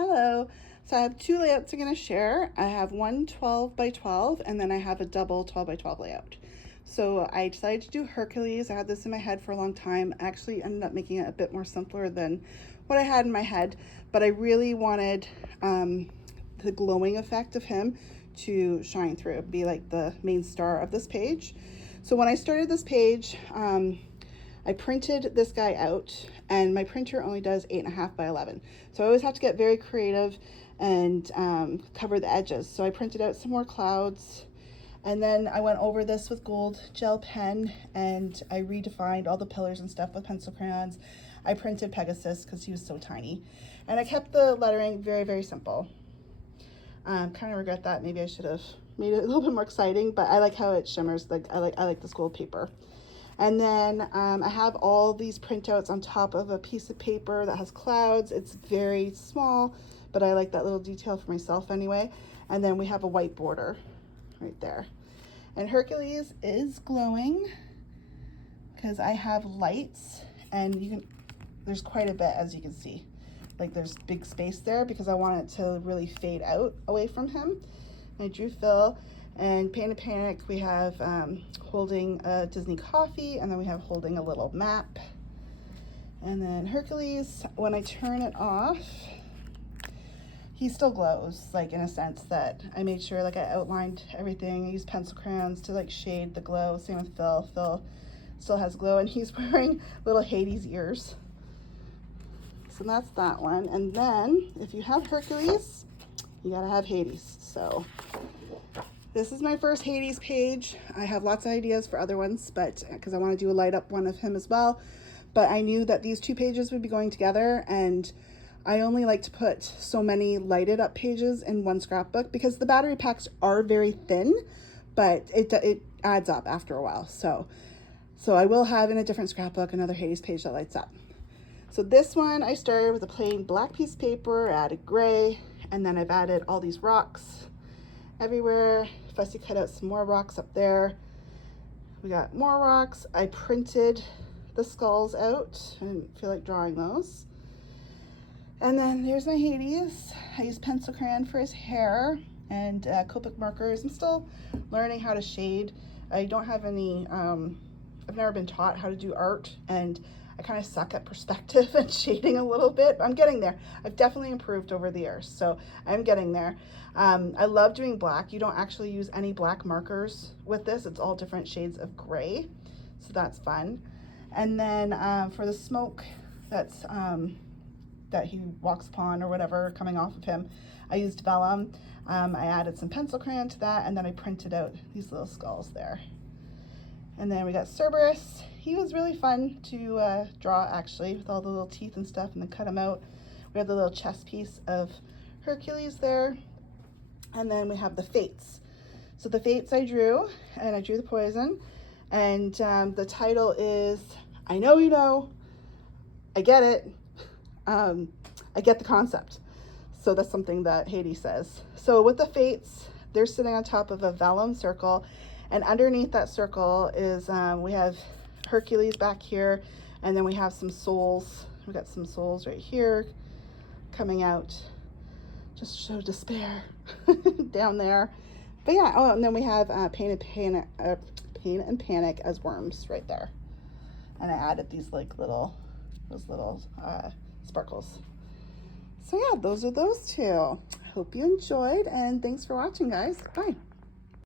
Hello. So I have two layouts I'm going to share. I have one 12 by 12 and then I have a double 12 by 12 layout. So I decided to do Hercules. I had this in my head for a long time. I actually ended up making it a bit more simpler than what I had in my head, but I really wanted the glowing effect of him to shine through, be like the main star of this page. So when I started this page, I printed this guy out, and my printer only does 8.5 by 11. So I always have to get very creative and cover the edges. So I printed out some more clouds, and then I went over this with gold gel pen, and I redefined all the pillars and stuff with pencil crayons. I printed Pegasus because he was so tiny. And I kept the lettering very, very simple. Kind of regret that. Maybe I should have made it a little bit more exciting, but I like how it shimmers. I like this gold paper. And then I have all these printouts on top of a piece of paper that has clouds. It's very small, but I like that little detail for myself anyway. And then we have a white border right there. And Hercules is glowing because I have lights, and there's quite a bit, as you can see. Like, there's big space there because I want it to really fade out away from him. And I drew Phil. And Paint and Panic, we have holding a Disney coffee, and then we have holding a little map. And then Hercules, when I turn it off, he still glows, like, in a sense that I made sure, like, I outlined everything. I used pencil crayons to, like, shade the glow. Same with Phil. Phil still has glow, and he's wearing little Hades ears. So that's that one. And then if you have Hercules, you gotta have Hades. So this is my first Hades page. I have lots of ideas for other ones, but because I want to do a light up one of him as well. But I knew that these two pages would be going together, and I only like to put so many lighted up pages in one scrapbook because the battery packs are very thin, but it adds up after a while. So I will have in a different scrapbook another Hades page that lights up. So this one I started with a plain black piece of paper, added gray, and then I've added all these rocks everywhere. Fussy cut out some more rocks up there. We got more rocks. I printed the skulls out. I didn't feel like drawing those. And then there's my Hades. I used pencil crayon for his hair and Copic markers. I'm still learning how to shade. I don't have any, I've never been taught how to do art, and I kind of suck at perspective and shading a little bit. I'm getting there. I've definitely improved over the years, so I'm getting there. I love doing black. You don't actually use any black markers with this. It's all different shades of gray, so that's fun. And then for the smoke that's that he walks upon or whatever coming off of him, I used vellum. I added some pencil crayon to that, and then I printed out these little skulls there. And then we got Cerberus. He was really fun to draw, actually, with all the little teeth and stuff, and then cut him out. We have the little chest piece of Hercules there. And then we have the Fates. So the Fates I drew, and I drew the poison. And the title is, I know you know, I get it, I get the concept. So that's something that Hades says. So with the Fates, they're sitting on top of a vellum circle, and underneath that circle is, we have Hercules back here, and then we have some souls. We've got some souls right here coming out, just to show despair down there. But yeah, oh, and then we have Paint and Panic as worms right there. And I added these like those little sparkles. So yeah, those are those two. Hope you enjoyed, and thanks for watching, guys. Bye.